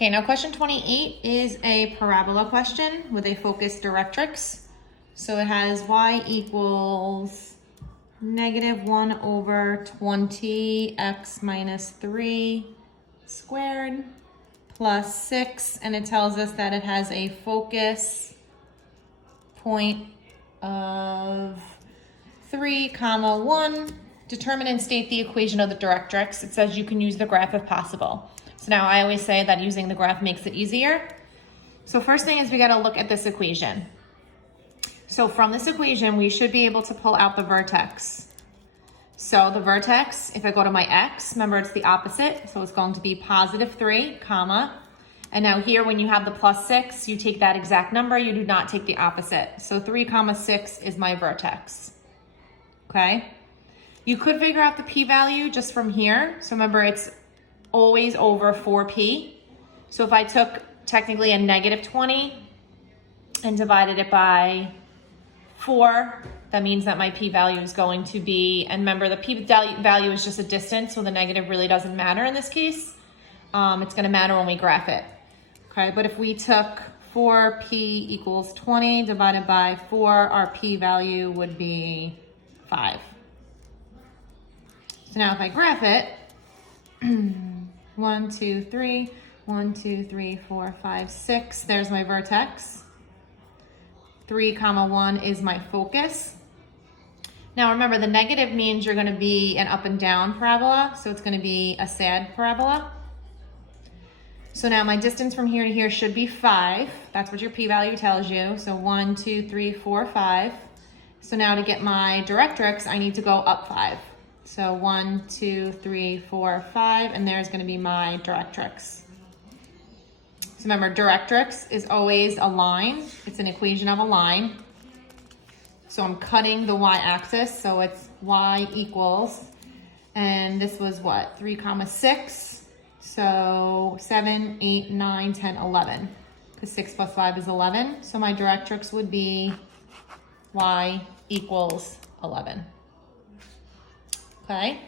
Okay, now question 28 is a parabola question with a focused directrix. So it has y equals -1 over 20 x minus 3 squared plus 6, and it tells us that it has a focus point of 3, 1. Determine and state the equation of the directrix. It says you can use the graph if possible. So now I always say that using the graph makes it easier. So first thing is we got to look at this equation. So from this equation, we should be able to pull out the vertex. So the vertex, if I go to my x, remember it's the opposite. So it's going to be +3, comma. And now here, when you have the +6, you take that exact number. You do not take the opposite. So 3, 6 is my vertex. Okay. You could figure out the p-value just from here. So remember, it's always over 4p. So if I took technically a -20 and divided it by 4, that means that my p-value is going to be, and remember the p-value is just a distance, so the negative really doesn't matter in this case. It's going to matter when we graph it. Okay, but if we took 4p equals 20 divided by 4, our p-value would be 5. So now if I graph it, 1, 2, 3, 1, 2, 3, 4, 5, 6. There's my vertex. 3, 1 is my focus. Now remember, the negative means you're going to be an up and down parabola, so it's going to be a sad parabola. So now my distance from here to here should be 5. That's what your p-value tells you. So 1, 2, 3, 4, 5. So now to get my directrix, I need to go up 5. So 1, 2, 3, 4, 5, and there's going to be my directrix. So remember, directrix is always a line. It's an equation of a line. So I'm cutting the y-axis, so it's y equals, and this was what, 3, 6, so 7, 8, 9, 10, 11, because 6 plus 5 is 11. So my directrix would be y equals 11. Okay.